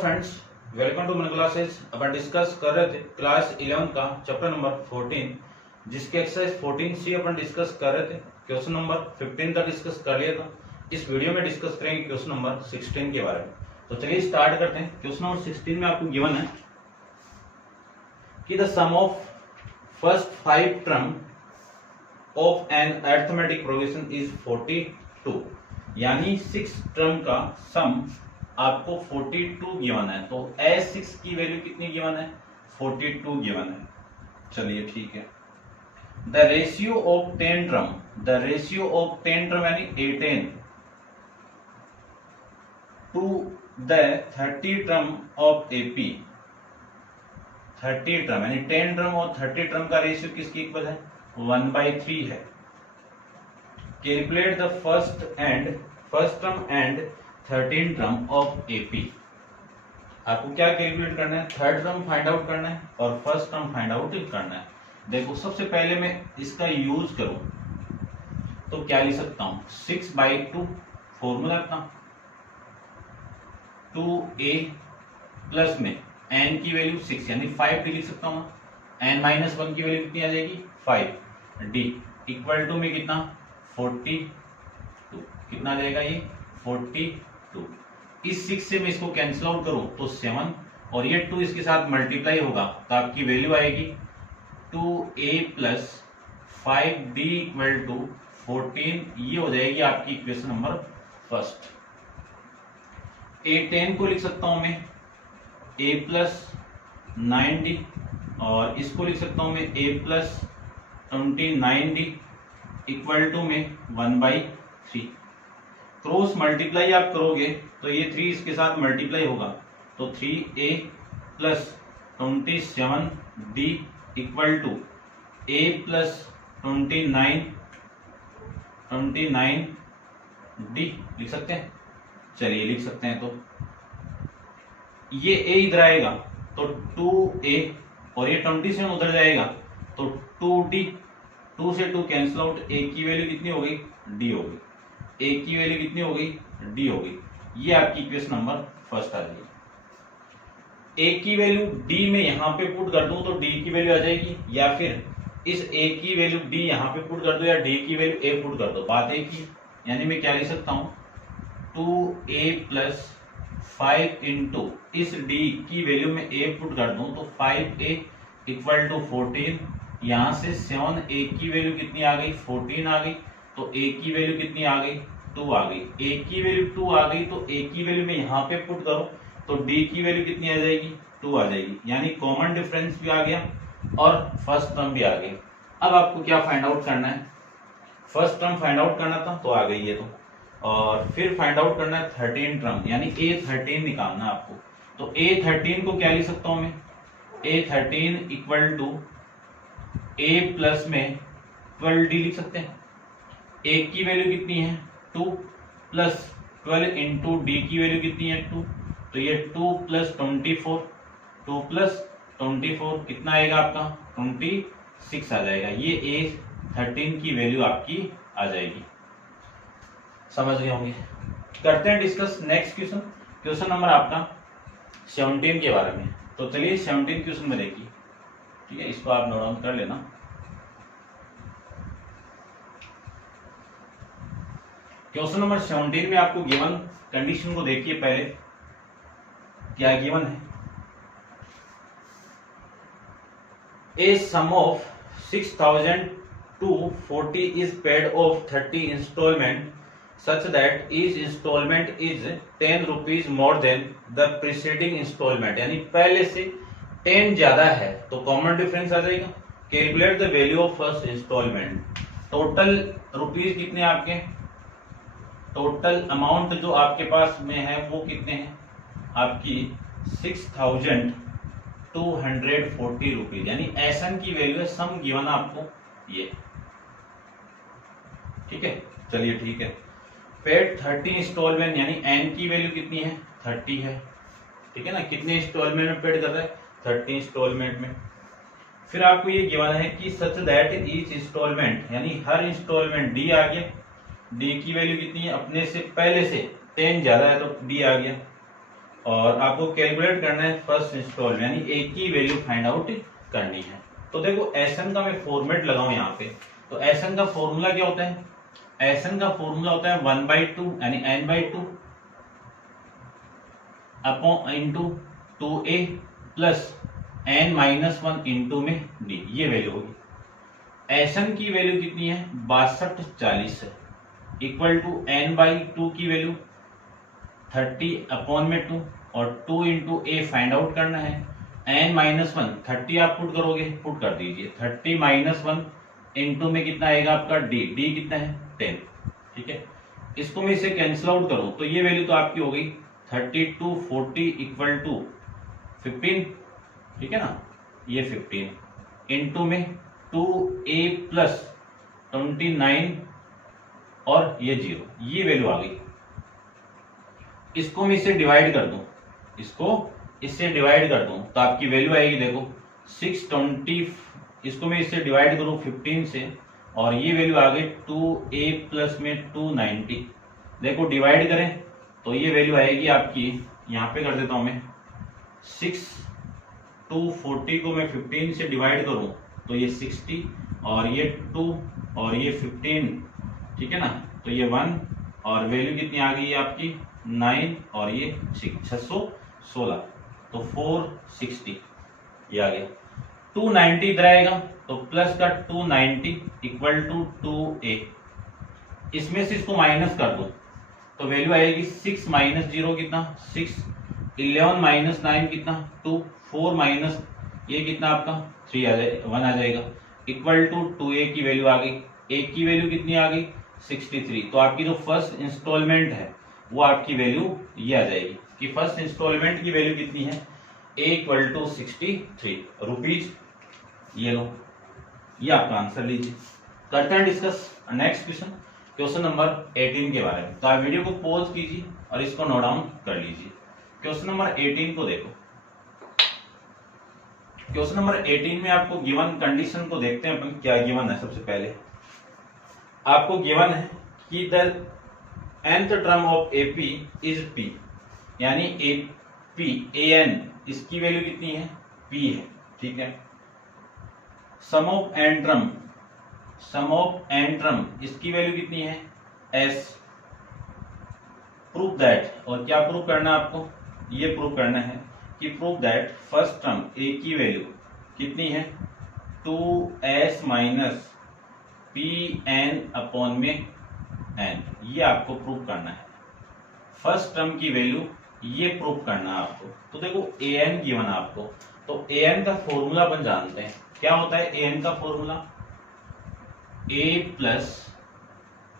Friends, welcome to मन classes. अपन discuss कर रहे थे क्लास 11 का चैप्टर नंबर 14, जिसके एक्सरसाइज 14C अपन डिस्कस कर रहे थे। क्वेश्चन नंबर 15 तक डिस्कस कर लिया था। इस वीडियो में डिस्कस करेंगे क्वेश्चन नंबर 16 के बारे में। तो चलिए स्टार्ट करते हैं। क्वेश्चन नंबर 16 में आपको गिवन है कि the sum of first 5 term of an arithmetic progression is 42, यानी 6 टर्म का सम आपको 42 गिवन है। तो S6 की वैल्यू कितनी गिवन है? 42 गिवन है। चलिए ठीक है। The ratio of 10 term, the ratio of 10 term यानी 18 to the 30 term of AP, 30 term यानी 10 टर्म और 30 टर्म का रेशियो किसकी इक्वल है? 1/3 है। Calculate the first term and 13 term of AP। आपको क्या कैलकुलेट करना है? थर्ड टर्म फाइंड आउट करना है और फर्स्ट टर्म फाइंड आउट करना है। देखो, सबसे पहले मैं इसका यूज करूं तो क्या लिख सकता हूं? 6/2 फॉर्मूला अपना 2A प्लस में n की वैल्यू 6 यानी 5D लिख सकता हूं। n-1 की वैल्यू कितनी आ जाएगी? 5D इक्वल टू में कितना? 42। कितना आ जाएगा ये? 42। इस 6 से मैं इसको कैंसिल आउट करूं तो 7 और ये 2 इसके साथ मल्टीप्लाई होगा तो आपकी वैल्यू आएगी 2A plus 5D equal to 14। ये हो जाएगी आपकी इक्वेशन नंबर फर्स्ट। A10 को लिख सकता हूं मैं A प्लस 9D और इसको लिख सकता हूं मैं A plus 29D equal to में 1/3। क्रॉस मल्टीप्लाई आप करोगे तो ये 3 इसके साथ मल्टीप्लाई होगा तो 3A plus 27D equal to A plus 29D लिख सकते हैं। चलिए लिख सकते हैं। तो ये A इधर आएगा तो 2A और ये 27 उधर जाएगा तो 2D। 2 से 2 कैंसिल आउट। A की वैल्यू कितनी हो गई? D हो गई। A की वैल्यू कितनी हो गई? D हो गई। ये आपकी इक्वेशन नंबर फर्स्ट आ जाएगी। A की वैल्यू D में यहां पे पुट कर दूं तो D की वैल्यू आ जाएगी, या फिर इस A की वैल्यू D यहां पे पुट कर दो या D की वैल्यू A पुट कर दो, बात एक ही। यानी मैं क्या लिख सकता हूं? 2A प्लस 5 इंटू इस D की वैल्यू में A पुट कर दूं तो 5A इक्वल टू 14। यहां से 7A की वैल्यू कितनी आ गई? 14 आ गई। तो A की वैल्यू कितनी आ गई? 2 आ गई। A की वैल्यू 2 आ गई तो A की वैल्यू में यहाँ पे पुट करो तो D की वैल्यू कितनी आ जाएगी? 2 आ जाएगी। यानी कॉमन डिफरेंस भी आ गया और फर्स्ट टर्म भी आ गई। अब आपको क्या फाइंड आउट करना है? फर्स्ट टर्म फाइंड आउट करना था तो आ गई है। तो और फिर फाइंड आउट करना है 13 टर्म यानी A13 निकालना है आपको। तो A13 को क्या लिख सकता हूं मैं? A13 equal to A plus में 12D लिख सकते हैं। A की वैल्यू कितनी है? 2 प्लस 12 इंटू D की वैल्यू कितनी है? 2। तो ये 2 प्लस 24, 2 प्लस 24 कितना आएगा आपका? 26 आ जाएगा। ये A13 की वैल्यू आपकी आ जाएगी। समझ गए होंगे। करते हैं discuss next question. Question number आपका 17 के बारे में। तो चलिए 17 क्वेश्चन में देखिए। ठीक है, इसको आप नोट डाउन कर लेना। क्वेश्चन नंबर 17 में आपको गिवन कंडीशन को देखिए। पहले क्या गिवन है? ए सम of 6000 to 40 is paid of 30 installment such that each installment is 10 rupees more than the preceding installment। यानी पहले से 10 ज्यादा है तो कॉमन डिफरेंस आ जाएगा। Calculate the value of first instalment. Total rupees कितने आपके? टोटल अमाउंट जो आपके पास में है वो कितने हैं? आपकी 6240 रुपीज। यानी एसएन की वैल्यू है, सम गिवन आपको ये। ठीक है, चलिए ठीक है। पेड 30 इंस्टॉलमेंट यानी एन की वैल्यू कितनी है? 30 है। ठीक है ना, कितने इंस्टॉलमेंट में पेड कर रहा है? 30 इंस्टॉलमेंट में। फिर आपको ये गिवन है कि सच दैट ईच इंस्टॉलमेंट यानी हर इंस्टॉलमेंट डी आ गया। डी की वैल्यू कितनी है? अपने से पहले से 10 ज्यादा है तो डी आ गया। और आपको कैलकुलेट करना है फर्स्ट इंस्टॉल, यानी ए की वैल्यू फाइंड आउट करनी है। तो देखो एसएन का मैं फॉर्मेट लगाऊं यहाँ पे, तो एसएन का फॉर्मूला क्या होता है? एसएन का फॉर्मूला होता है 1/2 यानी n/2 upon into 2a plus n-1 into में d, ये वैल्यू होगी। एसएन की वैल्यू कितनी है? 6240 है, इक्वल टू n/2 की वैल्यू 30 अपॉन में 2 और 2 इंटू ए फाइंड आउट करना है। n-1 30 आप पुट करोगे, पुट कर दीजिए, 30-1 इंटू में कितना आएगा आपका d, d कितना है 10, ठीक है। इसको मैं इसे कैंसिल आउट करूं तो ये वैल्यू तो आपकी हो गई 32 40 इक्वल टू 15, ठीक है ना, ये 15 इंटू में 2a प्लस 29 और ये 0, ये वैल्यू आ गई। इसको मैं इससे डिवाइड कर दूं, इसको इससे डिवाइड कर दूं तो आपकी वैल्यू आएगी देखो 620, इसको मैं इससे डिवाइड करूं 15 से और ये वैल्यू आ गई 2a प्लस में 290। देखो डिवाइड करें तो ये वैल्यू आएगी आपकी, यहाँ पे कर देता हूं मैं 6/240 को मैं 15 से डिवाइड करूं तो ये 60 और ये 2 और ये 15, ठीक है ना, तो ये 1 और वैल्यू कितनी आ गई है आपकी 9 और ये 616, तो 460 ये आ गया। 290 इधर आएगा तो प्लस का 290 इक्वल टू 2a, इसमें से इसको माइनस कर दो तो वैल्यू आएगी 6 माइनस 0 कितना 6, 11 माइनस 9 कितना 2, 4 माइनस ये कितना आपका 3 आ जाएगा, 1 आ जाएगा, इक्वल टू 2a की वैल्यू आ गई। a की वैल्यू कितनी आ गई 63। तो आपकी जो फर्स्ट इंस्टॉलमेंट है वो आपकी वैल्यू ये आ जाएगी कि फर्स्ट इंस्टॉलमेंट की वैल्यू कितनी है a इक्वल टू 63 रुपीज। ये लो, ये आपका आंसर लीजिए। करते हैं discuss next question, question number 18 के बारे में। तो आप वीडियो को पॉज कीजिए और इसको नोट डाउन कर लीजिए। क्वेश्चन नंबर 18 को देखो। क्वेश्चन नंबर 18 में आपको गिवन कंडीशन को देखते हैं अपन, क्या गिवन है। सबसे पहले आपको गिवन है कि the nth term of AP is P, यानी AP an इसकी वैल्यू कितनी है P है, ठीक है। सम ऑफ n टर्म इसकी वैल्यू कितनी है S। प्रूव दैट, और क्या प्रूव करना है आपको, ये प्रूव करना है कि prove that first term A की वैल्यू कितनी है 2s माइनस Pn अपॉन में n, ये आपको प्रूव करना है। फर्स्ट टर्म की वैल्यू ये प्रूव करना है आपको। तो देखो an गिवन है आपको, तो an का फॉर्मूला अपन जानते हैं, क्या होता है an का formula a plus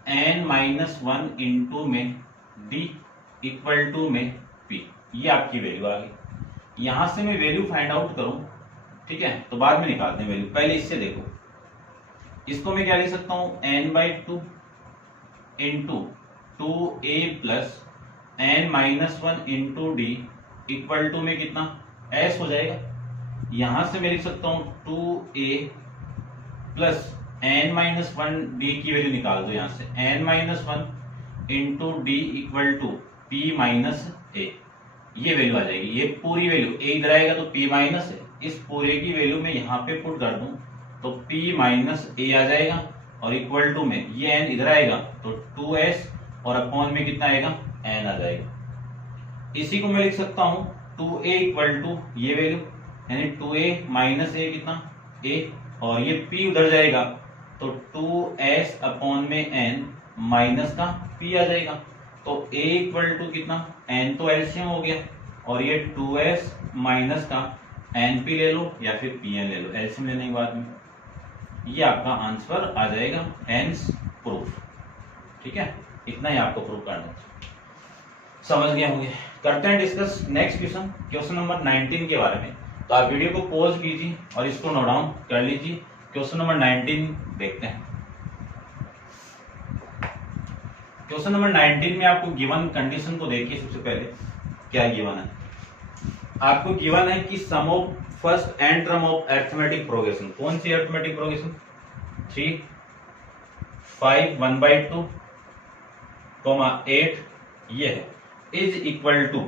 n-1 into में d इक्वल टू में p, ये आपकी वैल्यू आ गई। यहां से मैं वैल्यू फाइंड आउट करूं, ठीक है, तो बाद में निकालते हैं वैल्यू। पहले इससे देखो, इसको मैं क्या लिख सकता हूं n/2 into 2a plus n-1 into D equal to में कितना s हो जाएगा। यहां से मैं लिख सकता हूं 2a प्लस n-1 d की वैल्यू निकाल दो, यहां से n-1 into D equal to p minus a, ये वैल्यू आ जाएगी। ये पूरी वैल्यू a इधर आएगा तो p माइनस a, इस पूरे की वैल्यू में यहाँ पे पुट कर दूं तो p माइनस a आ जाएगा और इक्वल टू में ये n इधर आएगा तो 2s और अपॉन में कितना आएगा n आ जाएगा। इसी को मैं लिख सकता हूं 2a इक्वल टू ये वैल्यू यानी 2a माइनस a कितना a, और ये p उधर जाएगा तो 2s अपॉन में n माइनस का p आ जाएगा। तो a इक्वल टू कितना n तो एलसीएम हो गया और ये 2s माइनस का np ले लो या फिर pn ले लो, एलसीएम लेने के बाद में ये आपका आंसर आ जाएगा, हेंस प्रूफ। ठीक है, इतना ही आपको प्रूफ करना है, समझ गए होंगे। करते हैं discuss next question, question number 19 के बारे में। तो आप वीडियो को पॉज कीजिए और इसको नोट डाउन कर लीजिए। क्वेश्चन नंबर 19 देखते हैं। क्वेश्चन नंबर 19 में आपको गिवन कंडीशन को देखिए। सबसे पहले क्या गिवन है, आपको गिवन है कि sum of first n term of arithmetic progression, कौन सी अरिथमेटिक प्रोग्रेशन 3 5 1/2 8 ये है, इज इक्वल टू,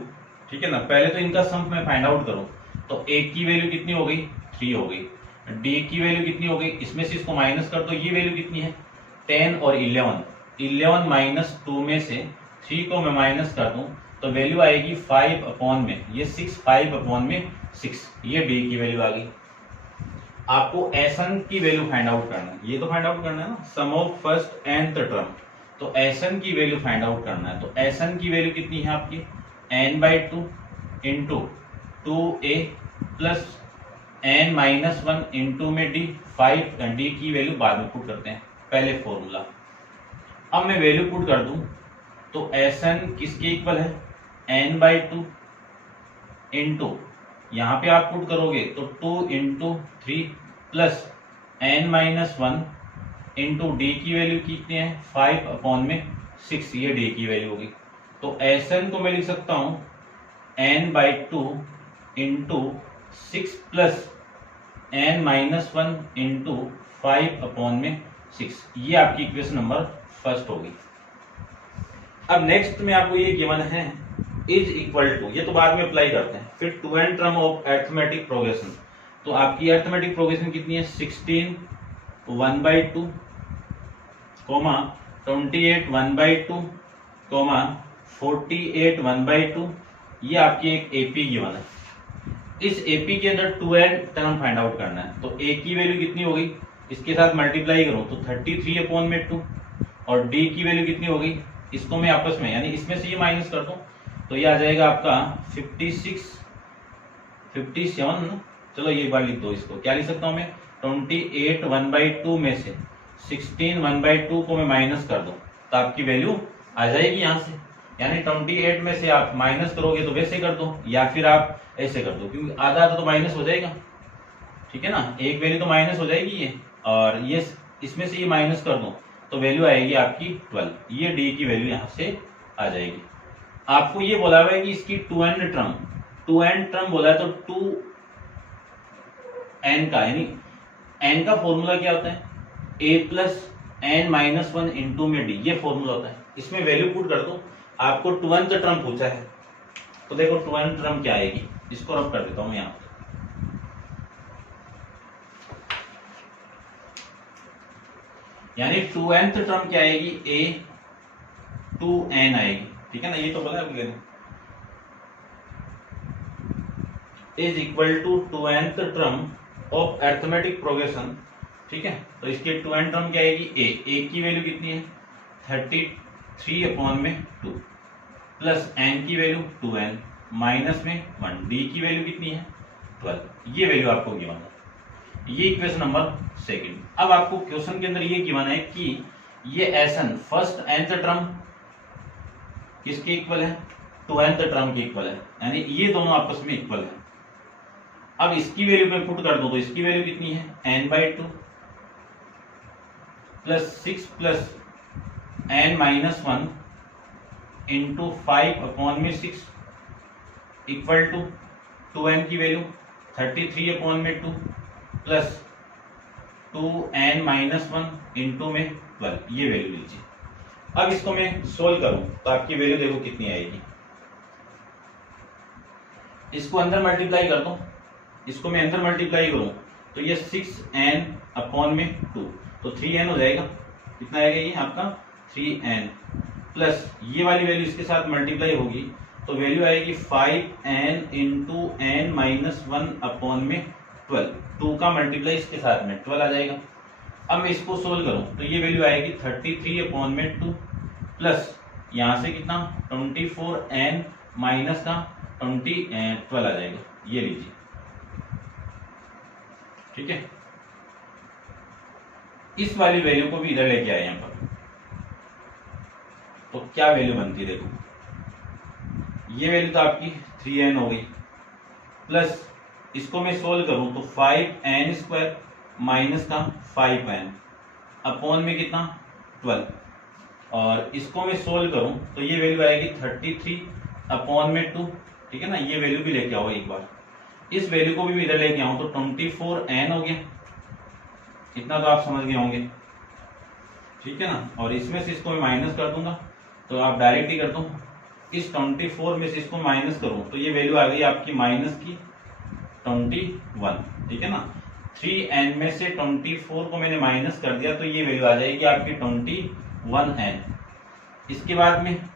ठीक है ना। पहले तो इनका सम मैं फाइंड आउट करूं, तो ए की वैल्यू कितनी हो गई, 3 हो गई। डी की वैल्यू कितनी हो गई, इसमें से इसको माइनस कर दो, ये वैल्यू कितनी है 10 और 11 माइनस 2 में से 3 को मैं माइनस कर दूं तो वैल्यू आएगी 5 अपॉन में ये 6, 5 अपॉन में 6, ये डी की वैल्यू आ गई। आपको एसन की वैल्यू फाइंड आउट करना है, ये तो फाइंड आउट करना है ना, सम ऑफ फर्स्ट एंड टर्म। तो एसन की वैल्यू फाइंड आउट करना है, तो एसन की वैल्यू कितनी है आपकी n/2 into 2a plus n-1 into में d, 5 डी की वैल्यू बाद में पुट करते हैं, पहले फॉर्मूला। अब मैं वैल्यू पुट कर दूं तो एसन किसके इक्वल है n/2 इंटू, यहां पे आप पुट करोगे तो 2 into 3 plus n-1 into D की वैल्यू कितनी है 5 अपॉन में 6, ये डी की वैल्यू होगी। तो एसन को मैं लिख सकता हूं n/2 into 6 plus n-1 into 5 upon में 6, ये आपकी इक्वेशन नंबर फर्स्ट होगी। अब नेक्स्ट में आपको ये गिवन है इज इक्वल टू, ये तो बाद में अप्लाई करते हैं। फिर two nth term of arithmetic progression, तो आपकी अरिथमेटिक प्रोग्रेशन कितनी है 16 1/2 कोमा 28 1/2 कोमा 48 1/2, ये आपकी एक एपी गिवन है। इस एपी के अंदर two nth term find out करना है, तो ए की वैल्यू कितनी हो गई, इसके साथ मल्टीप्लाई करूं तो 33 अपॉन में 2, और डी की वैल्यू कितनी हो गई, इसको मैं आपस में यानी इसमें से ये माइनस कर दूं तो ये आ जाएगा आपका 57 ना, चलो ये एक बार लिख दो, इसको क्या लिख सकता हूं मैं 28 1/2 में से 16 1/2 को मैं माइनस कर दूं तो आपकी वैल्यू आ जाएगी यहां से, यानी 28 में से आप माइनस करोगे तो वैसे कर दो या फिर आप ऐसे कर दो, क्योंकि आधा आधा तो माइनस हो जाएगा, ठीक है ना, एक वैल्यू तो माइनस हो जाएगी ये, और ये इसमें से ये माइनस कर दो तो वैल्यू आएगी आपकी 12, ये डी की वैल्यू यहां से आ जाएगी। आपको ये बोला हुआ है कि इसकी टू एंड टर्म बोला है, तो 2n का यानी n का फॉर्मूला क्या होता है a प्लस n-1 इंटू में d, ये फॉर्मूला होता है। इसमें वैल्यू पुट कर दो, आपको टू एंड टर्म पूछा है तो देखो टू एंड टर्म क्या आएगी, इसको रब कर देता हूं यहां, यानी टू एंथ टर्म क्या आएगी a2n आएगी, ठीक है ना, ये तो बोला है is equal to two nth term of arithmetic progression, ठीक है। तो इसकी टू एंथ टर्म क्या आएगी a की वैल्यू कितनी है 33 अपॉन में 2 प्लस n की वैल्यू 2n माइनस में 1, d की वैल्यू कितनी है 12, ये वैल्यू आपको गिवन है, ये इक्वेशन नंबर सेकंड। अब आपको क्वेश्चन के अंदर ये गिवन है कि ये एसन फर्स्ट nth टर्म किसके इक्वल है टू nth टर्म के इक्वल है, यानी ये दोनों आपस में इक्वल है। अब इसकी वैल्यू में पुट कर दो तो इसकी वैल्यू कितनी है n/2 plus 6 plus n-1 into 5 upon में 6 इक्वल टू 2n की वैल्यू 33 अपॉन में 2 प्लस 2n-1 इंटू में 12, ये वैल्यू लीजिए। अब इसको मैं सोल्व करूं तो आपकी वैल्यू देखो कितनी आएगी, इसको अंदर मल्टीप्लाई कर दो, इसको मैं अंदर मल्टीप्लाई करूं तो ये 6n अपॉन में 2 तो 3n हो जाएगा, कितना आएगा ये आपका 3n प्लस ये वाली वैल्यू इसके साथ मल्टीप्लाई होगी तो वैल्यू आएगी 5n इंटू n-1 अपॉन में 12, 2 का मल्टीप्लाई इसके साथ में 12 आ जाएगा। अब मैं इसको सोल्व करूं तो ये वैल्यू आएगी 33 अपॉन में 2 प्लस यहां से कितना 24n माइनस का 12 आ जाएगा, ये लीजिए, ठीक है। इस वाली वैल्यू को भी इधर लेके आए यहां पर, तो क्या वैल्यू बनती है देखो, ये वैल्यू तो आपकी 3n हो गई प्लस इसको मैं सोल्व करूं तो 5n² माइनस का 5n अपॉन में कितना 12, और इसको मैं सोल्व करूं तो ये वैल्यू आएगी 33 अपॉन में 2, ठीक है ना, ये वैल्यू भी लेके आओ एक बार, इस वैल्यू को भी इधर लेके आऊं तो 24n हो गया, इतना तो आप समझ गए होंगे, ठीक है ना, और इसमें से इसको मैं माइनस कर दूंगा तो आप डायरेक्ट ही कर दो इस 24 में से इसको माइनस करूं तो ये वैल्यू आ गई आपकी माइनस की 21, ठीक है ना। 3n में से 24 को मैंने माइनस कर दिया तो ये वैल्यू आ जाएगी आपकी 21n। इसके बाद में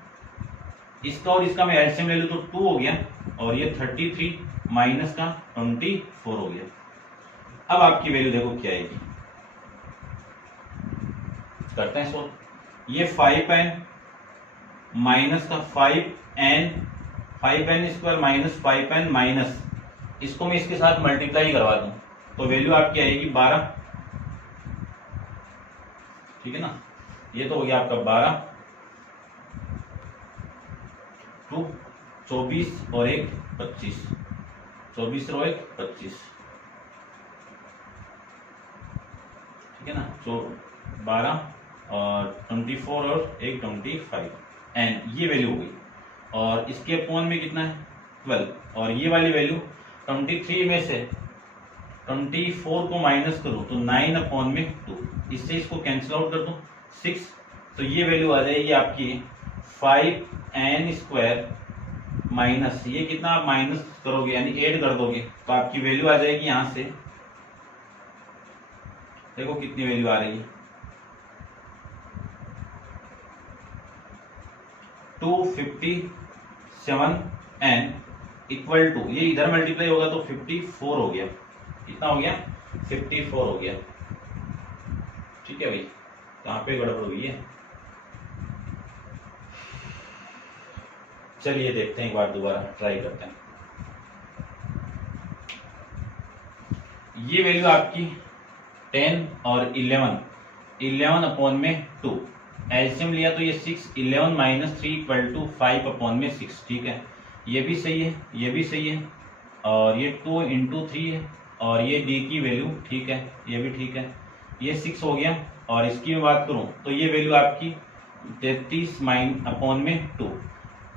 इसका और इसका मैं एलसीएम ले लूं तो 2 हो गया, और ये 33 माइनस का 24 हो गया। अब आपकी वैल्यू देखो क्या आएगी, करते हैं सोल्व। ये 5n माइनस का 5n square minus 5n minus, इसको मैं इसके साथ मल्टीप्लाई करवा दूं तो वैल्यू आपकी आएगी 12, ठीक है ना। ये तो हो गया आपका 12, 2 24 और 1 25, 24 और 1 25, ठीक है ना। 12 और 24 और 1 25 एंड ये वैल्यू हो गई। और इसके अपोन में कितना है 12, और ये वाली वैल्यू 23 में से 24 को माइनस करूं तो 9 अपॉन में 2, इससे इसको कैंसिल आउट कर दूं 6, तो ये वैल्यू आ जाएगी आपकी 5n स्क्वायर माइनस, ये कितना आप माइनस करोगे यानी ऐड कर दोगे तो आपकी वैल्यू आ जाएगी यहां से, देखो कितनी वैल्यू आ रही है 257n इक्वल टू, ये इधर मल्टीप्लाई होगा तो 54 हो गया, कितना हो गया 54 हो गया, ठीक है भाई। कहां पे गड़बड़ हुई है, चलिए देखते हैं एक बार दोबारा ट्राई करते हैं। ये वैल्यू आपकी 10 और 11 अपॉन में 2, एलसीएम लिया तो ये 6, 11 माइनस 3 इक्वल टू 5 अपॉन में 6, ठीक है। ये भी सही है, ये भी सही है, और ये 2 इंटू 3 है, और ये डी की वैल्यू ठीक है, ये भी ठीक है, ये 6 हो गया। और इसकी मैं बात करूं तो ये वैल्यू आपकी 33 अपॉन में 2,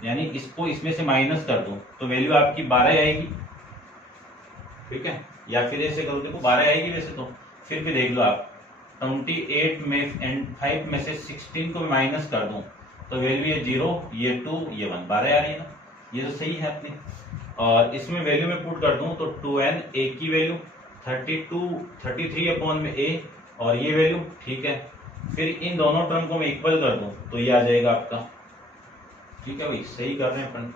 यानी इसको इसमें से माइनस कर दूं तो वैल्यू आपकी 12 आएगी, ठीक है। या फिर ऐसे करो, देखो 12 आएगी वैसे तो, फिर भी देख लो आप 28 में एंड 5 में से 16 को माइनस कर दूं तो वैल्यू ये 0, ये 2, ये 1, 12 आ रही है ना, ये तो सही है अपनी। और इसमें वैल्यू में पुट कर दूं तो 2n, a की वैल्यू 33 अपॉन में a, और ये वैल्यू ठीक है। फिर इन दोनों टर्म को मैं इक्वल कर दूं तो ये आ जाएगा आपका, ठीक है भाई, सही कर रहे हैं अपन।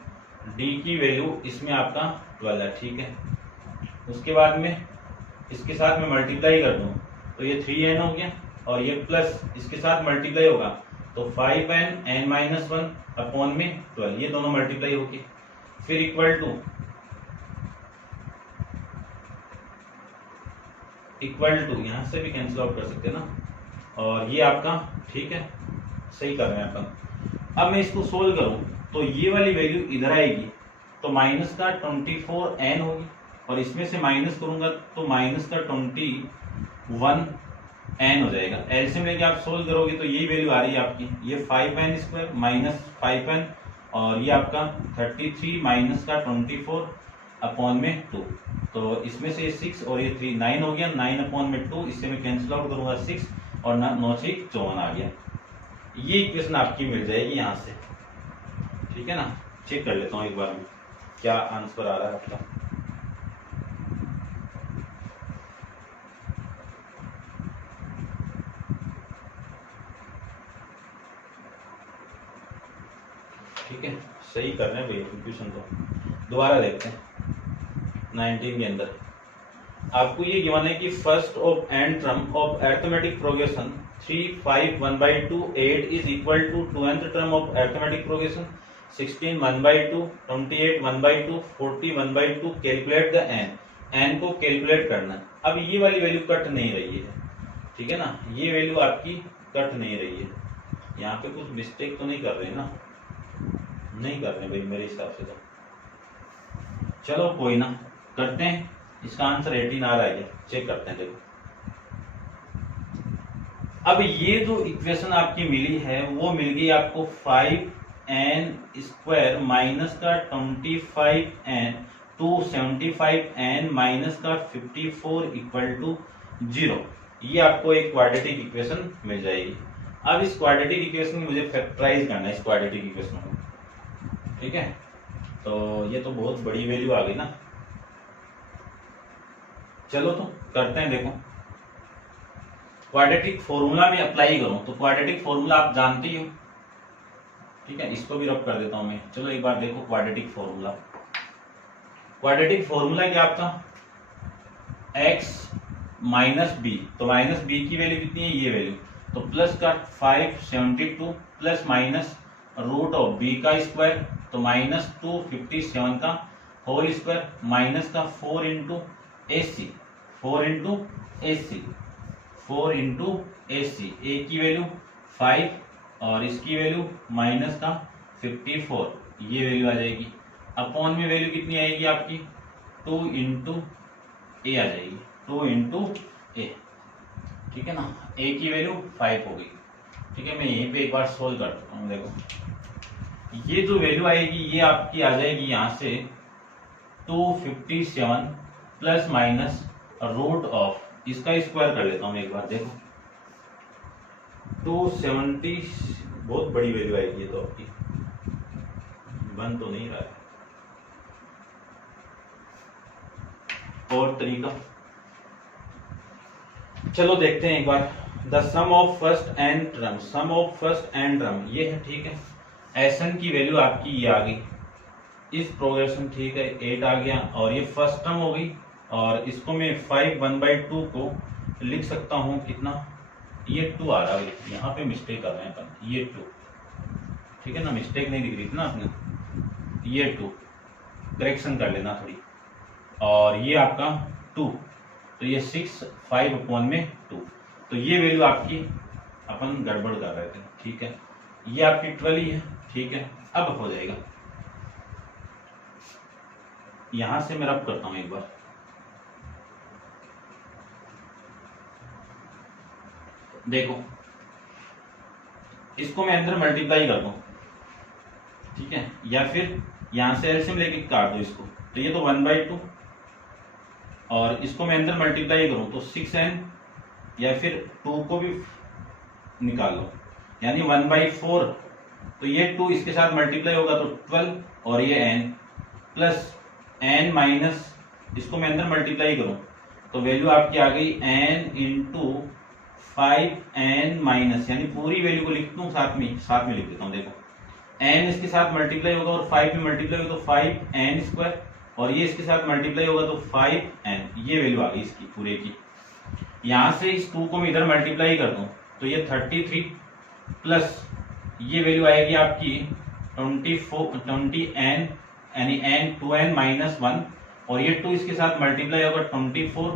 d की वैल्यू इसमें आपका 12 है, ठीक है। उसके बाद में इसके साथ में मल्टीप्लाई कर दूं तो ये 3n हो गया, और ये प्लस इसके साथ मल्टीप्लाई होगा तो 5n माइनस 1 अपॉन में 12, ये दोनों मल्टीप्लाई होगी, फिर इक्वल टू यहां से भी कैंसिल आउट कर सकते हैं ना, और ये आपका ठीक है, सही कर रहे हैं अपन। अब मैं इसको सोल्व करूं तो ये वाली वैल्यू इधर आएगी तो माइनस का 24n होगी, और इसमें से माइनस करूंगा तो माइनस का 21n हो जाएगा। एलसीएम लेके आप सोल्व करोगे तो यही वैल्यू आ रही है आपकी, ये 5n स्क्वायर माइनस 5n, और ये आपका 33 माइनस का 24 अपॉन में 2, तो इसमें से 6 और ये 3 9 हो गया, 9 अपॉन में 2, इससे मैं कैंसिल आउट करूंगा 6 और 9 6 54 आ गया। ये इक्वेशन आपकी मिल जाएगी यहां से, ठीक है ना। चेक कर लेता हूं एक बार में क्या आंसर आ रहा है आपका। ठीक है, सही कर रहे हैं भैया इक्वेशन को। दोबारा देखते हैं 19 के अंदर आपको ये गिवन है कि first of nth term of arithmetic progression 3 5 1/2 8 is equal to 2nth term of arithmetic progression 16 1/2 28 1/2 40 1/2, calculate the n को कैलकुलेट करना। अब ये वाली वैल्यू कट नहीं रही है, ठीक है ना, ये वैल्यू आपकी कट नहीं रही है, यहाँ पे कुछ मिस्टेक तो नहीं कर रहे ना, नहीं कर रहे भाई मेरे हिसाब से तो। चलो कोई ना, करते हैं, इसका आंसर 18 आ रहा है, चेक करते हैं। देखो अब ये जो इक्वेशन आपकी मिली है वो मिल गई आपको 5n स्क्वायर माइनस का 25n 275n माइनस का 54 इक्वल टू 0, ये आपको एक क्वाड्रेटिक इक्वेशन मिल जाएगी। अब इस क्वाड्रेटिक इक्वेशन में मुझे फैक्टराइज करना है, इस क्वाड्रेटिक इक्वेशन को ठीक है, तो ये तो बहुत बड़ी वैल्यू आ गई ना। चलो तो करते हैं, देखो क्वाड्रेटिक फॉर्मूला में अप्लाई करूं तो क्वाड्रेटिक फॉर्मूला आप जानते ही हो, ठीक है, इसको भी रब कर देता हूं मैं। चलो एक बार देखो क्वाड्रेटिक फॉर्मूला। क्वाड्रेटिक फॉर्मूला क्या आपका, x माइनस बी, तो माइनस बी की वैल्यू कितनी है, ये वैल्यू, तो प्लस का 572 plus minus root of B का स्क्वायर, तो माइनस 257 का होल स्क्वायर, माइनस का 4 into AC, 4 into AC, 4 into AC, A की वैल्यू 5 और इसकी वैल्यू माइनस का 54, ये वैल्यू आ जाएगी। अपॉन में वैल्यू कितनी आएगी आपकी, 2 इंटू ए आ जाएगी, 2 इंटू ए, ठीक है ना। ए की वैल्यू 5 हो गई, ठीक है। मैं यहीं पे एक बार सोल्व करता हूँ, देखो ये जो वैल्यू आएगी ये आपकी आ जाएगी यहाँ से 257 प्लस माइनस रूट ऑफ, इसका स्क्वायर कर लेता हूँ मैं एक बार, देखो 270, बहुत बड़ी वैल्यू आएगी ये तो आपकी, बन तो नहीं रहा है। और तरीका, चलो देखते हैं एक बार। The sum of first n term, sum of first n term ये है, ठीक है। एसएन की वैल्यू आपकी ये आ गई, इस प्रोग्रेशन, ठीक है, 8 आ गया और ये फर्स्ट टर्म हो गई। और इसको मैं 5 1/2 को लिख सकता हूं कितना, ये 2 आ रहा है, यहाँ पे मिस्टेक कर रहे हैं अपन, ये 2, ठीक है ना, मिस्टेक नहीं दिख रही थी ना आपने, ये 2 करेक्शन कर लेना थोड़ी, और ये आपका 2, तो ये 6 5 अपॉन में 2, तो ये वैल्यू आपकी अपन गड़बड़ कर रहे थे, ठीक है। ये आपकी 12 ही है, ठीक है। अब हो जाएगा, यहां से मैं रब करता हूं एक बार, देखो इसको मैं अंदर मल्टीप्लाई कर दूं, ठीक है, या फिर यहां से एलसीएम लेके काट दो इसको, तो ये तो 1/2 और इसको मैं अंदर मल्टीप्लाई करूं तो 6n, या फिर 2 को भी निकाल लो, यानी 1/4, तो ये 2 इसके साथ मल्टीप्लाई होगा तो 12 और ये n प्लस n माइनस, इसको मैं अंदर मल्टीप्लाई करूं तो वैल्यू आपकी आ गई n इंटू 5n माइनस, यानी पूरी वैल्यू को लिख दूं साथ में लिख देता हूं, देखो n इसके साथ मल्टीप्लाई होगा और 5 में मल्टीप्लाई होगा तो 5n स्क्वायर, और ये इसके साथ मल्टीप्लाई होगा तो 5n, ये वैल्यू आ गई इसकी पूरे की। यहां से इस 2 को मैं इधर मल्टीप्लाई कर दूं तो ये 33 प्लस ये वैल्यू आएगी आपकी 20n, यानी n 2n माइनस 1, और ये 2 इसके साथ मल्टीप्लाई होगा 24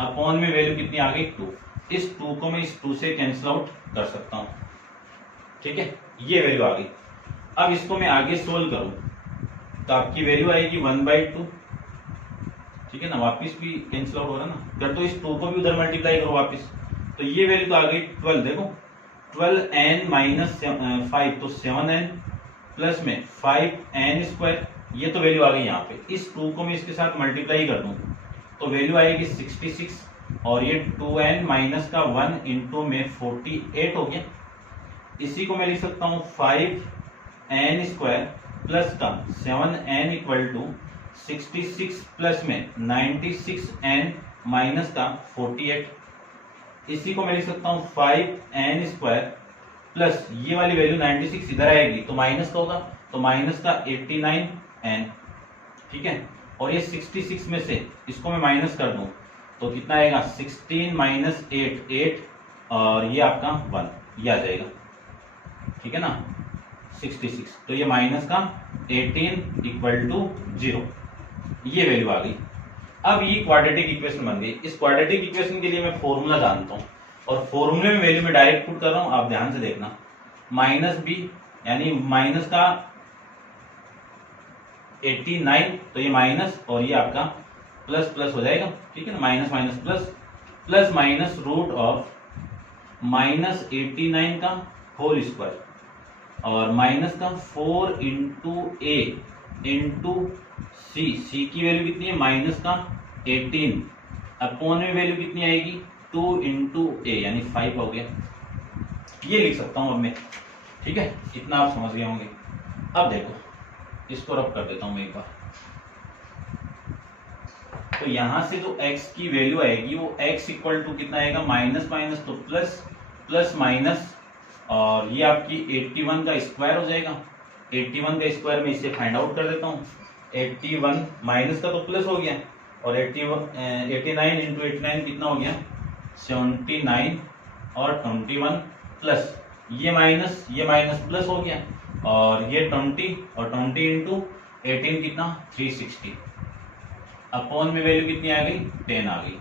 अपॉन में वैल्यू कितनी आ गई 2, इस 2 को मैं इस 2 से कैंसिल आउट कर सकता हूं, ठीक है, ये वैल्यू आ गई। अब इसको मैं आगे सोल्व करूं तो आपकी वैल्यू आएगी 1/2, ठीक है ना, वापिस भी कैंसिल आउट हो रहा ना, कर तो इस 2 को भी उधर मल्टीप्लाई करो वापिस, तो ये वैल्यू तो आ गई 12, देखो 12n माइनस 5, तो 7n प्लस में 5n स्क्वायर, ये तो वैल्यू आ गई यहाँ पे। इस 2 को मैं इसके साथ मल्टीप्लाई कर दूं तो वैल्यू आएगी 66, और ये 2n माइनस का 1 इंटू में 48 हो गया। इसी को मैं लिख सकता हूँ 5n स्क्वायर प्लस का 7n इक्वल टू 66 प्लस में 96n माइनस का 48, इसी को मैं लिख सकता हूँ 5n स्क्वायर प्लस ये वाली वैल्यू 96 इधर आएगी तो माइनस का होगा, तो माइनस का 89n, ठीक है। और ये 66 में से इसको मैं माइनस कर दूं तो कितना आएगा, 16 माइनस 8 और ये आपका 1, ये आ जाएगा, ठीक है ना, 66, तो ये माइनस का 18 इक्वल टू 0, ये वैल्यू आ गई। अब ये क्वाड्रेटिक इक्वेशन बन गई। इस क्वाड्रेटिक इक्वेशन के लिए मैं फॉर्मूला जानता हूं और फॉर्मूले में वैल्यू में डायरेक्ट पुट कर रहा हूं, आप ध्यान से देखना, माइनस बी यानी माइनस का 89, तो ये माइनस और ये आपका प्लस प्लस हो जाएगा, ठीक है ना, minus minus plus, plus minus root of minus 89 का होल स्क्वायर और माइनस का 4 इंटू ए इंटू सी की वैल्यू कितनी है, माइनस का 18 अपॉन में वैल्यू कितनी आएगी 2 इंटू ए यानी 5 हो गया, ये लिख सकता हूं अब मैं, ठीक है, इतना आप समझ गए होंगे। अब देखो इसको रब कर देता हूं मैं एक बार। तो यहां से जो x की वैल्यू आएगी वो x इक्वल टू कितना आएगा, माइनस माइनस तो प्लस, प्लस माइनस, और ये आपकी 81 का स्क्वायर हो जाएगा। 81 का स्क्वायर में इसे फाइंड आउट कर देता हूँ। 81 माइनस का तो प्लस हो गया, और 89 इंटू 89 कितना हो गया, 79, और 21 प्लस ये माइनस प्लस हो गया, और ये 20, और 20 इंटू 18 कितना, 360। अपॉन में वैल्यू कितनी आ गई, 10 आ गई।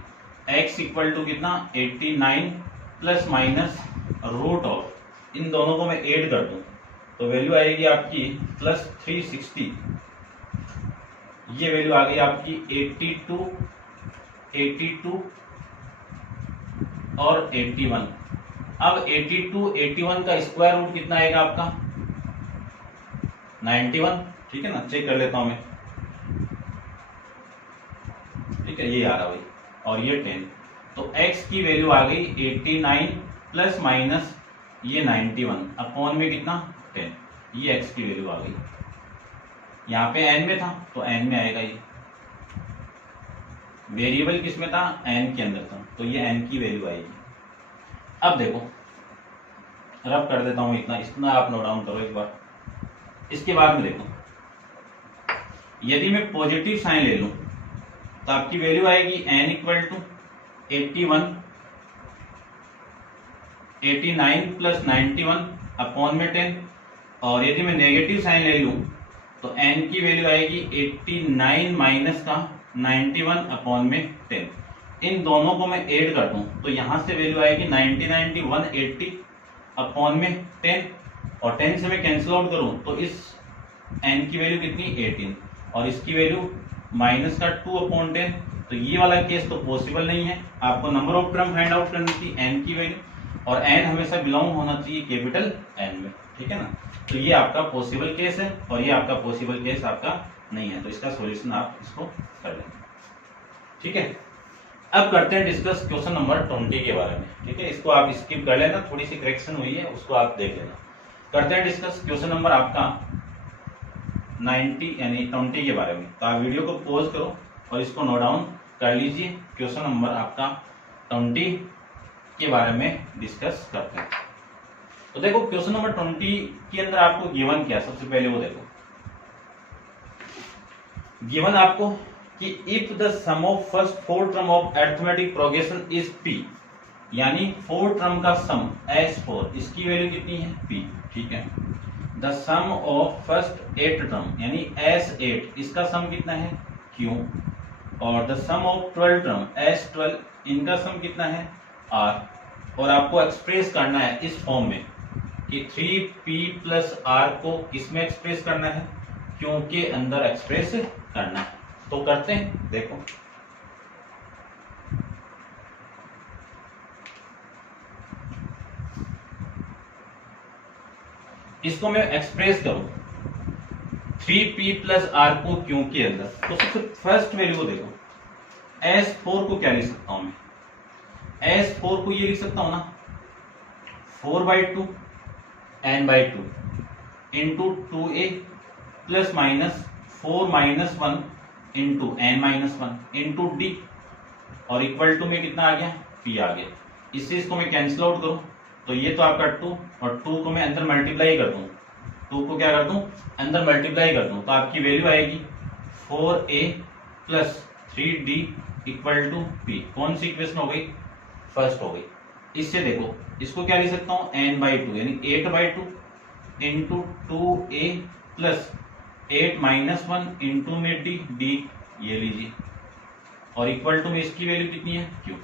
x इक्वल टू कितना, 89 प्लस माइनस रूट ऑफ, इन दोनों को मैं ऐड कर दूं तो वैल्यू आएगी आपकी प्लस 360। ये वैल्यू आ गई आपकी 82 और 81। अब 81 का स्क्वायर रूट कितना आएगा आपका, 91। ठीक है ना, चेक कर लेता हूं मैं। ठीक है, ये आ रहा भाई, और ये 10। तो x की वैल्यू आ गई 89 प्लस माइनस ये 91 अपॉन में कितना, 10। ये x की वैल्यू आ गई। यहाँ पे n में था तो n में आएगा, ये वेरिएबल किस में था, n के अंदर था, तो ये n की वैल्यू आएगी। अब देखो, रब कर देता हूं, इतना आप नोट डाउन करो एक बार। इसके बाद में देखो, यदि मैं पॉजिटिव साइन ले लूं तो आपकी वैल्यू आएगी n equal to 89 plus 91 upon में 10, और यदि मैं नेगेटिव साइन ले लूं तो n की वैल्यू आएगी 89 माइनस का 91 अपॉन में 10। इन दोनों को मैं ऐड कर दूं तो यहां से वैल्यू आएगी 90 180 अपॉन में 10, और 10 से मैं कैंसिल आउट करूं तो इस n की वैल्यू कितनी, 18, और इसकी वैल्यू माइनस का 2 अपॉन 10। तो ये वाला केस तो पॉसिबल नहीं है, आपको number of term find out करनी थी, n की वैल्यू, और n हमेशा बिलोंग होना चाहिए कैपिटल n में। ठीक है ना, तो ये आपका पॉसिबल केस है, और ये आपका पॉसिबल केस आपका नहीं है, तो इसका सॉल्यूशन आप इसको कर लेंगे। ठीक है, अब करते हैं डिस्कस क्वेश्चन नंबर 20 के बारे में। ठीक है, इसको आप स्किप कर लेना, थोड़ी सी करेक्शन हुई है, उसको आप देख लेना। करते हैं डिस्कस क्वेश्चन नंबर आपका 90 यानी 20 के बारे में। तो आप वीडियो को पॉज करो और इसको नोट डाउन कर लीजिए। क्वेश्चन नंबर आपका 20 के बारे में डिस्कस करते हैं। तो देखो, क्वेश्चन नंबर 20 के अंदर आपको गिवन क्या, सबसे पहले वो देखो। गिवन आपको कि if the sum of first 4 term of arithmetic progression is p, यानी 4 टर्म का सम S4, इसकी वैल्यू कितनी है, p। ठीक है, the sum of first 8 term यानी S8, इसका सम कितना है, Q, और the sum of 12 term S12, इनका सम कितना है, R। और आपको एक्सप्रेस करना है इस फॉर्म में कि 3p प्लस R को किसमें एक्सप्रेस करना है, Q के अंदर एक्सप्रेस करना है। तो करते हैं, देखो इसको मैं एक्सप्रेस करूं 3p प्लस R को Q के अंदर, तो सबसे फर्स्ट वैल्यू को देखो, S4 को क्या लिख सकता हूं मैं, S4 को ये लिख सकता हूं ना, 4/2 n/2 into 2a plus minus 4 minus 1 into n-1 into d, और इक्वल टू में कितना आ गया, p आ गया। इससे इसको मैं कैंसिल आउट करूं तो ये तो आपका 2, और 2 को मैं अंदर मल्टीप्लाई कर दूं, 2 को क्या कर दूं, अंदर मल्टीप्लाई कर दूं, तो आपकी वैल्यू आएगी 4a plus 3d equal to p। कौन सी इक्वेशन हो गई, फर्स्ट हो गई। इससे देखो, इसको क्या लिख सकता हूं, n/2 यानी 8/2 into 2a plus 8 minus 1 into में d, ये लीजिए, और इक्वल टू में इसकी वैल्यू कितनी है, q।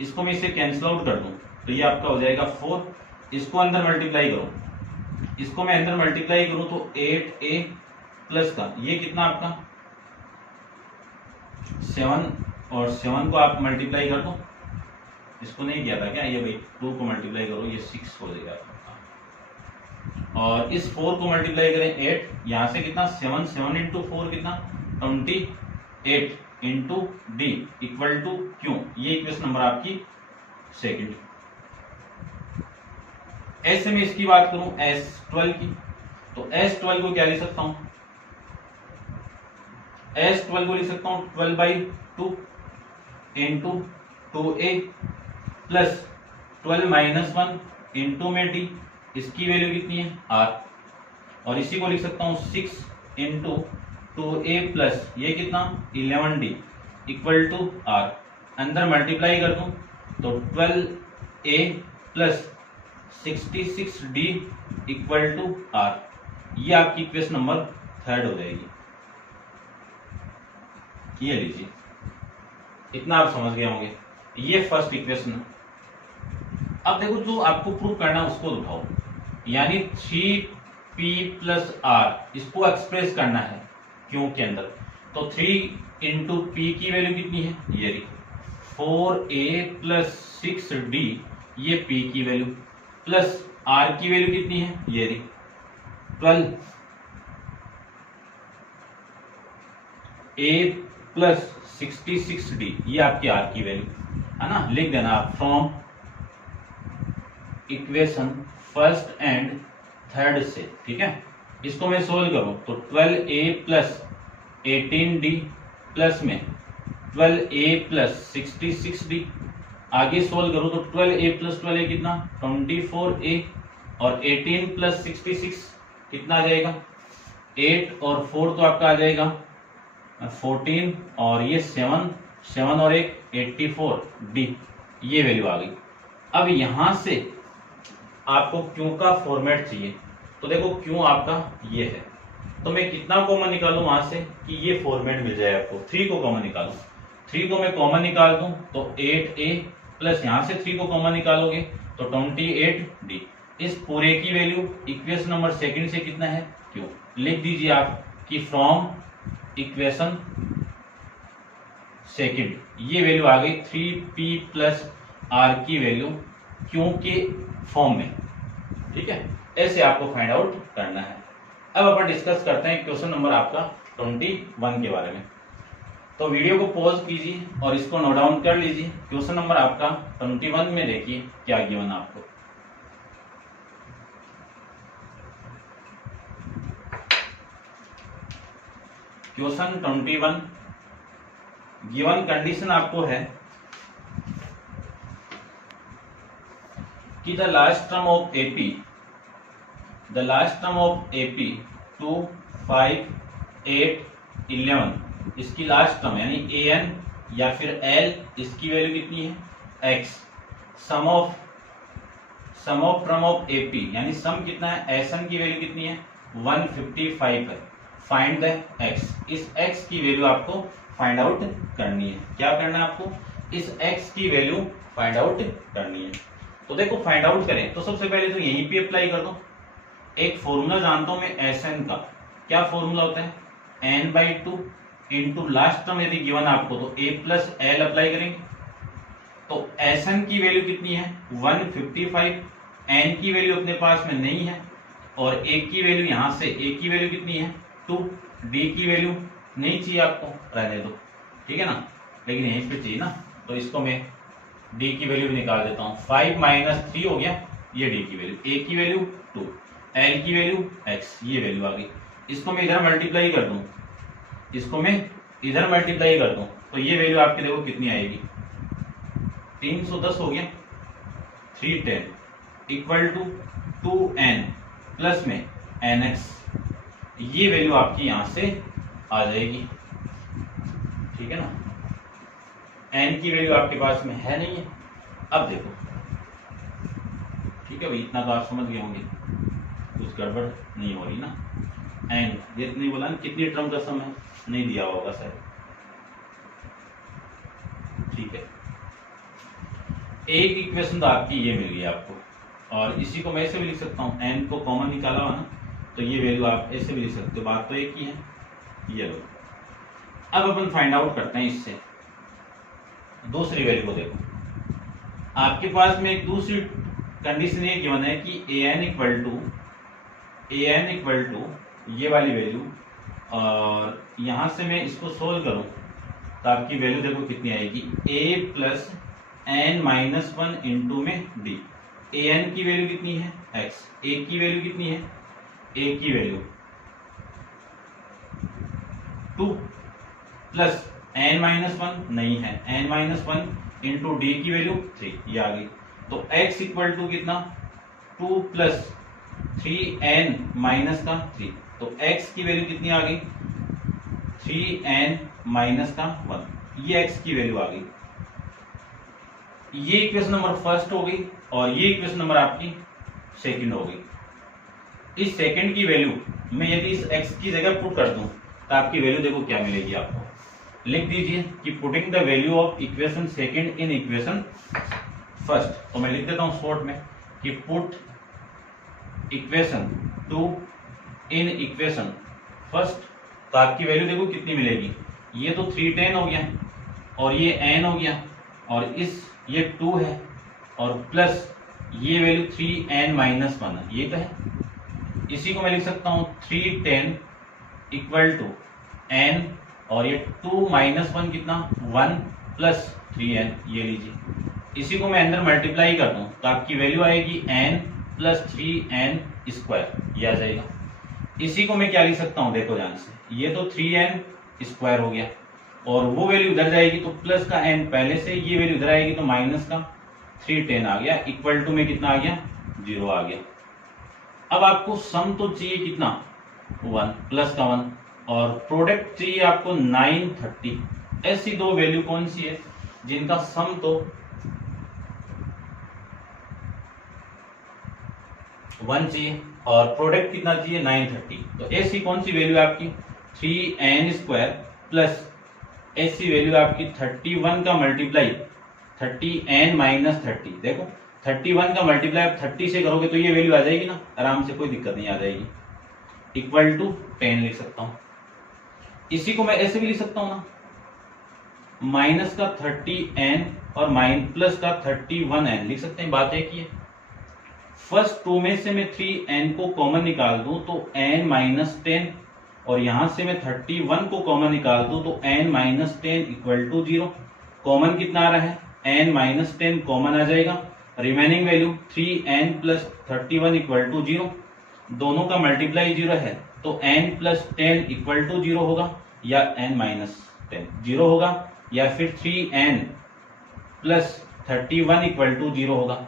इसको मैं इसे कैंसिल आउट कर दूं तो ये आपका हो जाएगा 4, इसको अंदर मल्टीप्लाई करो, इसको मैं अंदर मल्टीप्लाई करूं तो 8a प्लस का ये कितना आपका 7, और 7 को आप मल्टीप्लाई कर दो, इसको नहीं किया था क्या, ये भाई 2 को मल्टीप्लाई करो, ये 6 हो जाएगा, और इस 4 को मल्टीप्लाई करें 8, यहां से कितना 7 इंटू 4 कितना 28 into D equal to Q. ये इक्वेशन नंबर आपकी सेकंड। ऐसे में इसकी बात करूं S12 की, तो S12 को क्या लिख सकता हूं, S12 को लिख सकता हूं 12/2 इंटू 2a प्लस 12 - 1 इंटू में d, इसकी वैल्यू कितनी है r, और इसी को लिख सकता हूं 6 इंटू 2a प्लस ये कितना 11d इक्वल टू r। अंदर मल्टीप्लाई कर दूं तो 12a plus 66d equal to r। ये आपकी इक्वेशन नंबर 3 हो जाएगी। ये लीजिए, इतना आप समझ गए होंगे। ये फर्स्ट इक्वेशन है। अब देखो जो आपको प्रूव करना है उसको उठाओ, यानी 3p प्लस r इसको एक्सप्रेस करना है क्यों के अंदर। तो 3 इंटू पी की वैल्यू कितनी है, ये रही 4a प्लस 6d, ये p की वैल्यू, प्लस r की वैल्यू कितनी है, ये रही 12 a प्लस 66d, ये आपकी r की वैल्यू है ना। लिख देना आप from equation first and third से, ठीक है। इसको मैं सोल्व करूं तो 12a प्लस 18d प्लस में 12a प्लस 66d, आगे सोल्व करूं तो 12a प्लस 12a कितना 24a, और 18 प्लस 66 कितना आ जाएगा 8, और 4 तो आपका आ जाएगा 14, और ये 7 और 1 84d, ये वैल्यू आ गई। अब यहां से आपको क्यों का फॉर्मेट चाहिए, तो देखो क्यों आपका ये है, तो मैं कितना कॉमन निकालूं वहां से कि ये फॉर्मेट मिल जाए आपको। 3 को कॉमन निकालूं, 3 को मैं कॉमन निकाल दूं तो 8a प्लस यहां से 3 को कॉमन निकालोगे तो 28d। इस पूरे की वैल्यू इक्वेशन नंबर सेकंड से कितना है क्यों, लिख दीजिए आप कि फ्रॉम इक्वेशन सेकंड ये वैल्यू आ गई 3p प्लस r की वैल्यू क्यों के फॉर्म में, ठीक है। ऐसे आपको फाइंड आउट करना है। अब अपन डिस्कस करते हैं क्वेश्चन नंबर आपका 21 के बारे में। तो वीडियो को पॉज कीजिए और इसको नोट डाउन कर लीजिए। क्वेश्चन नंबर आपका 21 में देखिए क्या गिवन आपको। क्वेश्चन 21 गिवन कंडीशन आपको है कि the last term of AP 2, 5, 8, 11 इसकी लास्ट टर्म यानी an या फिर l, इसकी वैल्यू कितनी है x। Sum of term of AP यानी सम कितना है sn की वैल्यू कितनी है 155 है। फाइंड द x, इस x की वैल्यू आपको फाइंड आउट करनी है। क्या करना है आपको, इस x की वैल्यू फाइंड आउट करनी है। तो देखो फाइंड आउट करें तो सबसे पहले तो यहीं पे अप्लाई कर दो। एक फॉर्मूला जानता हूं मैं एसएन का, क्या फॉर्मूला होता है n/2 इंटू लास्ट टर्म यदि गिवन आपको तो a प्लस एल अप्लाई करेंगे तो एसएन की वैल्यू कितनी है 155, n की वैल्यू अपने पास में नहीं है, और a की वैल्यू यहां से a की वैल्यू कितनी है 2, d की वैल्यू नहीं चाहिए आपको, रहने दो, ठीक है ना, लेकिन यहीं पे चाहिए ना, तो इसको मैं d की वैल्यू भी निकाल देता हूं। 5 - 3 हो गया, ये d की वैल्यू, a की वैल्यू 2, l की वैल्यू x, ये वैल्यू आ गई। इसको मैं इधर मल्टीप्लाई कर दूं, इसको मैं इधर मल्टीप्लाई कर दूं तो ये वैल्यू आपकी देखो कितनी आएगी 310 हो गया, 310 इक्वल टू 2n प्लस में nx, ये वैल्यू आपकी यहां से आ जाएगी, ठीक है ना। n की वैल्यू आपके पास में है नहीं है। अब देखो, ठीक है भाई, इतना तो आप समझ गए होंगे, कुछ गड़बड़ नहीं हो रही ना। n ये नहीं बोला ना कितनी टर्म का सम है, नहीं दिया होगा शायद, ठीक है। एक इक्वेशन तो आपकी ये मिल गई आपको, और इसी को मैं ऐसे भी लिख सकता हूँ, n को कॉमन निकाला हुआ ना तो ये वैल्यू आप ऐसे भी लिख सकते हो, बात तो एक ही है। ये लो, अब अपन फाइंड आउट करते हैं इससे दूसरी वैल्यू को। देखो आपके पास में एक दूसरी कंडीशन ये गिवन है कि an इक्वल टू ये वाली वैल्यू, और यहां से मैं इसको सोल्व करूं तो आपकी वैल्यू देखो कितनी आएगी a प्लस n-1 इंटू में d। an की वैल्यू कितनी है x, a की वैल्यू कितनी है, a की value 2, plus n minus one नहीं है, n minus one into D की वैल्यू 3, ये आ गई। तो x इक्वल टू कितना 2 प्लस 3n माइनस का 3, तो x की वैल्यू कितनी आ गई 3n माइनस का 1, ये x की वैल्यू आ गई। ये इक्वेशन नंबर फर्स्ट हो गई और ये इक्वेशन नंबर आपकी सेकंड हो गई। इस सेकंड की वैल्यू मैं यदि इस x की जगह पुट कर दूं तो आपकी वैल्यू देखो क्या मिलेगी आपको, लिख दीजिए कि putting the value of equation second in equation first. तो मैं लिख देता हूं शॉर्ट में कि put equation 2 in equation first. तो आपकी वैल्यू देखो कितनी मिलेगी, ये तो 310 हो गया और ये n हो गया और ये 2 है और प्लस ये वैल्यू 3n माइनस 1 है, ये तो है। इसी को मैं लिख सकता हूं 310 इक्वल टू n और ये 2 माइनस 1 कितना 1 प्लस 3n, ये लीजिए। इसी को मैं अंदर मल्टीप्लाई कर दूं तो आपकी वैल्यू आएगी n प्लस 3n स्क्वायर, ये आ जाएगा। इसी को मैं क्या लिख सकता हूं देखो ध्यान से, ये तो 3n स्क्वायर हो गया और वो वैल्यू उधर जाएगी तो प्लस का n पहले से, ये वैल्यू उधर आएगी तो माइनस का 310 आ गया, इक्वल टू में कितना आ गया 0 आ गया। अब आपको सम तो चाहिए कितना 1 प्लस का 1 और प्रोडक्ट चाहिए आपको 930। ऐसी दो वैल्यू कौन सी है जिनका सम तो 1 चाहिए और प्रोडक्ट कितना चाहिए 930। तो ऐसी कौन सी वैल्यू आपकी 3n स्क्वायर प्लस ऐसी वैल्यू आपकी 31 का मल्टीप्लाई 30n माइनस 30। देखो 31 का मल्टीप्लाई आप 30 से करोगे तो ये वैल्यू आ जाएगी ना आराम से, कोई दिक्कत नहीं आ जाएगी, इक्वल टू 10 लिख सकता हूं। इसी को मैं ऐसे भी लिख सकता हूं ना, माइनस का 30n और प्लस का 31n लिख सकते हैं, बात एक ही है। फर्स्ट 2 में से मैं 3n को कॉमन निकाल दूं तो n माइनस 10 और यहां से मैं 31 को कॉमन निकाल दूं तो n minus 10 equal to 0। Common कितना आ रहा है n माइनस 10 कॉमन आ जाएगा, remaining value 3n plus 31 equal to 0। दोनों का मल्टीप्लाई 0 है तो n प्लस 10 इक्वल टू 0 होगा या n माइनस 10 0 होगा या फिर 3n प्लस 31 इक्वल टू 0 होगा।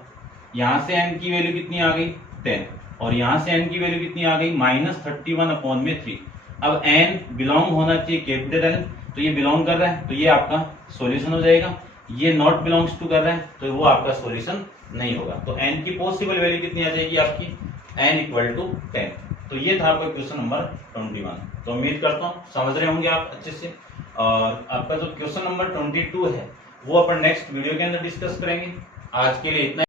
यहां से n की वैल्यू कितनी आ गई 10 और यहां से n की वैल्यू कितनी आ गई माइनस 31 अपॉन में 3। अब n बिलोंग होना चाहिए कैपिटल n, तो ये बिलोंग कर रहा है तो ये आपका सॉल्यूशन हो जाएगा। ये नॉट बिलोंग्स टू कर रहा है तो वो आपका सॉल्यूशन नहीं होगा। तो n की पॉसिबल वैल्यू कितनी आ जाएगी आपकी n इक्वल टू 10। तो ये था आपका क्वेश्चन नंबर 21। तो उम्मीद करता हूँ समझ रहे होंगे आप अच्छे से। और आपका जो क्वेश्चन नंबर 22 है वो अपन नेक्स्ट वीडियो के अंदर डिस्कस करेंगे। आज के लिए इतना।